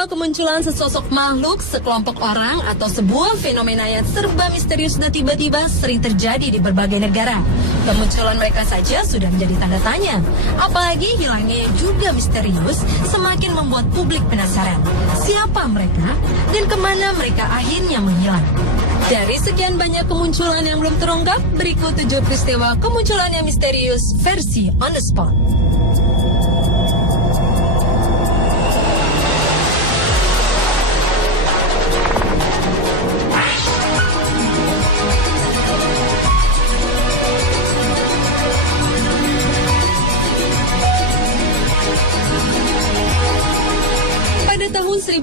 Peristiwa kemunculan sesosok makhluk, sekelompok orang, atau sebuah fenomena yang serba misterius dan tiba-tiba sering terjadi di berbagai negara. Kemunculan mereka saja sudah menjadi tanda tanya. Apalagi hilangnya yang juga misterius semakin membuat publik penasaran. Siapa mereka dan kemana mereka akhirnya menghilang? Dari sekian banyak kemunculan yang belum terungkap, berikut 7 peristiwa kemunculan yang misterius versi on the spot. Tahun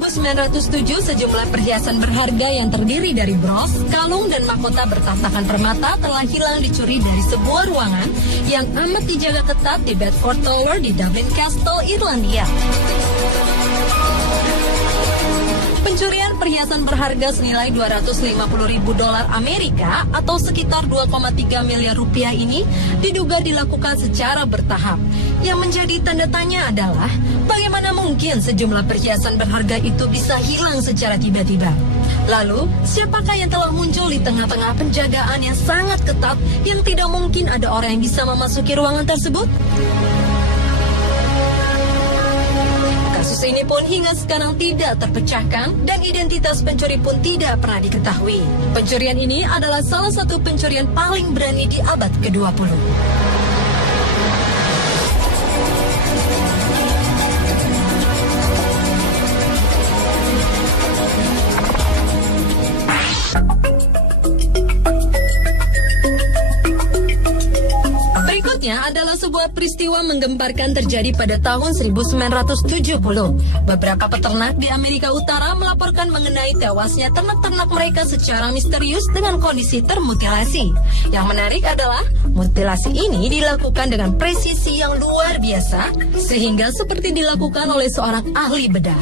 1907, sejumlah perhiasan berharga yang terdiri dari bros, kalung, dan mahkota bertatakan permata telah hilang dicuri dari sebuah ruangan yang amat dijaga ketat di Bedford Tower di Dublin Castle, Irlandia. Pencurian perhiasan berharga senilai $250.000 Amerika atau sekitar 2,3 miliar rupiah ini diduga dilakukan secara bertahap. Yang menjadi tanda tanya adalah bagaimana mungkin sejumlah perhiasan berharga itu bisa hilang secara tiba-tiba. Lalu, siapakah yang telah muncul di tengah-tengah penjagaan yang sangat ketat yang tidak mungkin ada orang yang bisa memasuki ruangan tersebut? Kasus ini pun hingga sekarang tidak terpecahkan dan identitas pencuri pun tidak pernah diketahui. Pencurian ini adalah salah satu pencurian paling berani di abad ke-20. Adalah sebuah peristiwa menggemparkan terjadi pada tahun 1970. Beberapa peternak di Amerika Utara melaporkan mengenai tewasnya ternak-ternak mereka secara misterius dengan kondisi termutilasi. Yang menarik adalah mutilasi ini dilakukan dengan presisi yang luar biasa sehingga seperti dilakukan oleh seorang ahli bedah.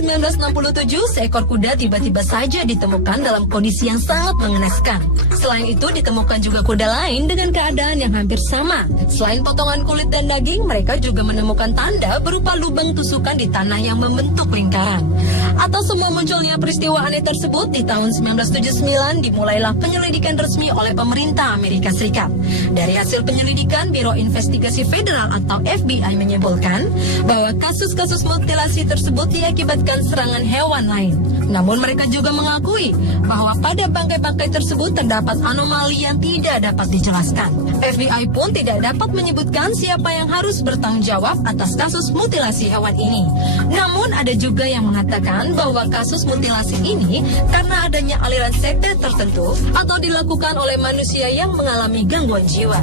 1967, seekor kuda tiba-tiba saja ditemukan dalam kondisi yang sangat mengenaskan. Selain itu, ditemukan juga kuda lain dengan keadaan yang hampir sama. Selain potongan kulit dan daging, mereka juga menemukan tanda berupa lubang tusukan di tanah yang membentuk lingkaran. Atas semua munculnya peristiwa aneh tersebut, di tahun 1979 dimulailah penyelidikan resmi oleh pemerintah Amerika Serikat. Dari hasil penyelidikan, Biro Investigasi Federal atau FBI menyimpulkan bahwa kasus-kasus mutilasi tersebut diakibatkan serangan hewan lain. Namun mereka juga mengakui bahwa pada bangkai-bangkai tersebut terdapat anomali yang tidak dapat dijelaskan. FBI pun tidak dapat menyebutkan siapa yang harus bertanggung jawab atas kasus mutilasi hewan ini. Namun ada juga yang mengatakan bahwa kasus mutilasi ini karena adanya aliran sekte tertentu atau dilakukan oleh manusia yang mengalami gangguan jiwa.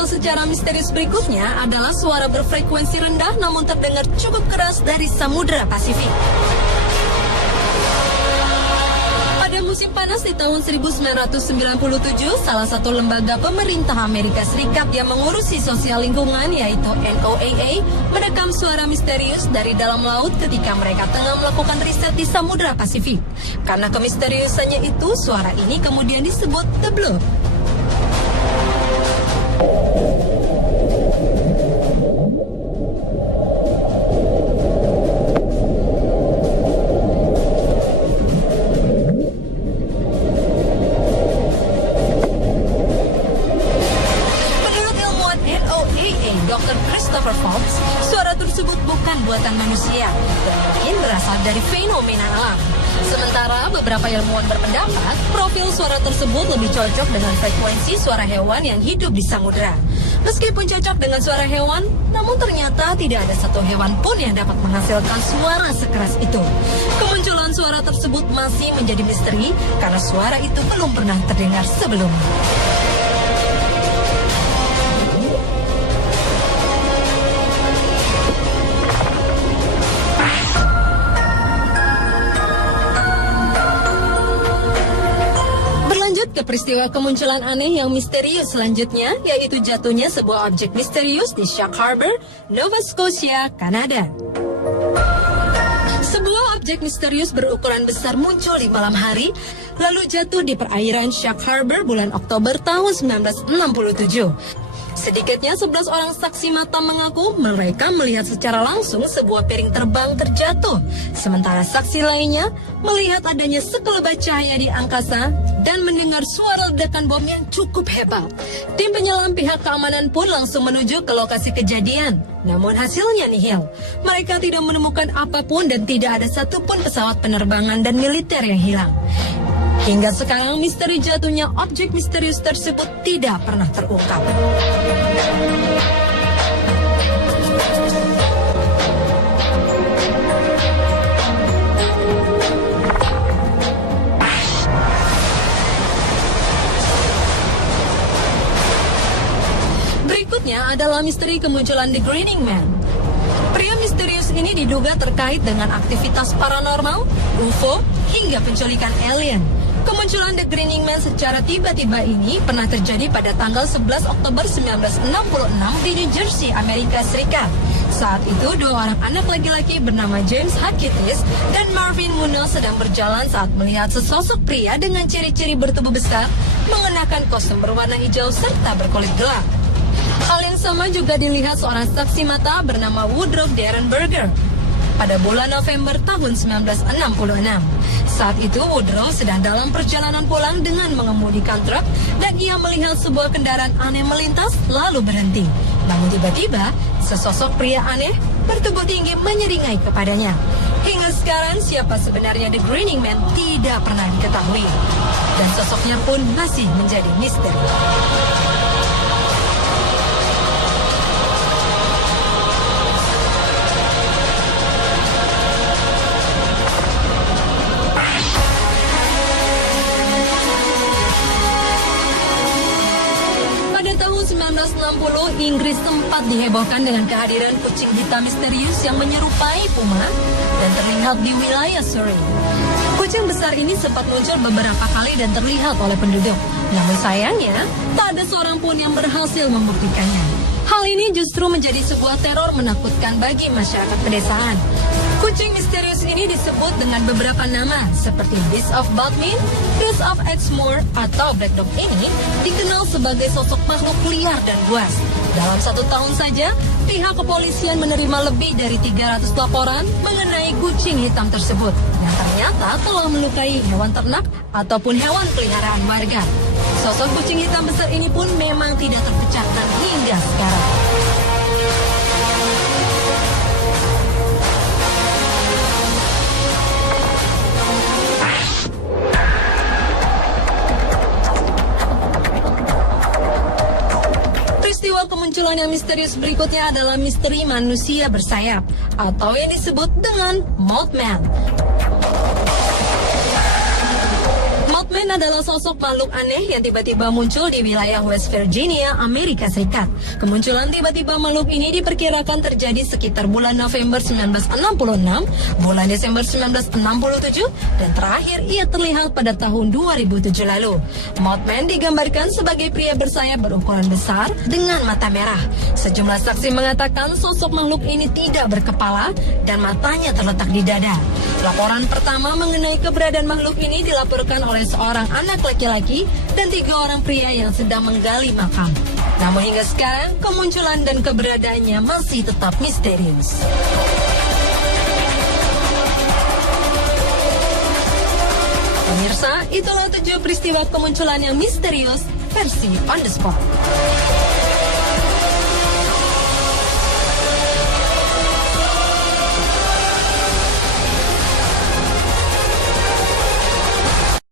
Secara misterius berikutnya adalah suara berfrekuensi rendah namun terdengar cukup keras dari Samudra Pasifik. Pada musim panas di tahun 1997, salah satu lembaga pemerintah Amerika Serikat yang mengurusi sosial lingkungan yaitu NOAA merekam suara misterius dari dalam laut ketika mereka tengah melakukan riset di Samudra Pasifik. Karena kemisteriusannya itu, suara ini kemudian disebut The Bloop. Buatan manusia dan mungkin berasal dari fenomena alam. Sementara beberapa ilmuwan berpendapat profil suara tersebut lebih cocok dengan frekuensi suara hewan yang hidup di samudera. Meskipun cocok dengan suara hewan, namun ternyata tidak ada satu hewan pun yang dapat menghasilkan suara sekeras itu. Kemunculan suara tersebut masih menjadi misteri karena suara itu belum pernah terdengar sebelumnya. peristiwa kemunculan aneh yang misterius selanjutnya yaitu jatuhnya sebuah objek misterius di Shark Harbor, Nova Scotia, Kanada. Sebuah objek misterius berukuran besar muncul di malam hari, lalu jatuh di perairan Shark Harbor bulan Oktober tahun 1967. Sedikitnya 11 orang saksi mata mengaku mereka melihat secara langsung sebuah piring terbang terjatuh. Sementara saksi lainnya melihat adanya sekelebat cahaya di angkasa dan mendengar suara ledakan bom yang cukup hebat. Tim penyelam pihak keamanan pun langsung menuju ke lokasi kejadian. Namun hasilnya nihil. Mereka tidak menemukan apapun dan tidak ada satupun pesawat penerbangan dan militer yang hilang. Hingga sekarang misteri jatuhnya objek misterius tersebut tidak pernah terungkap. Berikutnya adalah misteri kemunculan The Grinning Man. Pria misterius ini diduga terkait dengan aktivitas paranormal, UFO, hingga penculikan alien. Kemunculan The Grinning Man secara tiba-tiba ini pernah terjadi pada tanggal 11 Oktober 1966 di New Jersey, Amerika Serikat. Saat itu, dua orang anak laki-laki bernama James Hadkitis dan Marvin Munnell sedang berjalan saat melihat sesosok pria dengan ciri-ciri bertubuh besar, mengenakan kostum berwarna hijau serta berkulit gelap. Hal yang sama juga dilihat seorang saksi mata bernama Woodrow Derenberger pada bulan November tahun 1966. Saat itu Woodrow sedang dalam perjalanan pulang dengan mengemudikan truk dan ia melihat sebuah kendaraan aneh melintas lalu berhenti. Namun tiba-tiba sesosok pria aneh bertubuh tinggi menyeringai kepadanya. Hingga sekarang siapa sebenarnya The Grinning Man tidak pernah diketahui dan sosoknya pun masih menjadi misteri. Pada 1960, Inggris sempat dihebohkan dengan kehadiran kucing hitam misterius yang menyerupai puma dan terlihat di wilayah Surrey. Kucing besar ini sempat muncul beberapa kali dan terlihat oleh penduduk. Namun sayangnya, tak ada seorang pun yang berhasil membuktikannya. Hal ini justru menjadi sebuah teror menakutkan bagi masyarakat pedesaan. Kucing misterius ini disebut dengan beberapa nama seperti Beast of Bodmin, Beast of Exmoor, atau Black Dog ini dikenal sebagai sosok makhluk liar dan buas. Dalam 1 tahun saja, pihak kepolisian menerima lebih dari 300 laporan mengenai kucing hitam tersebut yang ternyata telah melukai hewan ternak ataupun hewan peliharaan warga. Sosok kucing hitam besar ini pun memang tidak terpecahkan hingga sekarang. Peristiwa kemunculan yang misterius berikutnya adalah misteri manusia bersayap atau yang disebut dengan Mothman. Mothman adalah sosok makhluk aneh yang tiba-tiba muncul di wilayah West Virginia, Amerika Serikat. Kemunculan tiba-tiba makhluk ini diperkirakan terjadi sekitar bulan November 1966, bulan Desember 1967, dan terakhir ia terlihat pada tahun 2007 lalu. Mothman digambarkan sebagai pria bersayap berukuran besar dengan mata merah. Sejumlah saksi mengatakan sosok makhluk ini tidak berkepala dan matanya terletak di dada. Laporan pertama mengenai keberadaan makhluk ini dilaporkan oleh seorang anak laki-laki dan 3 orang pria yang sedang menggali makam. Namun hingga sekarang, kemunculan dan keberadaannya masih tetap misterius. Pemirsa, itulah 7 peristiwa kemunculan yang misterius versi On The Spot.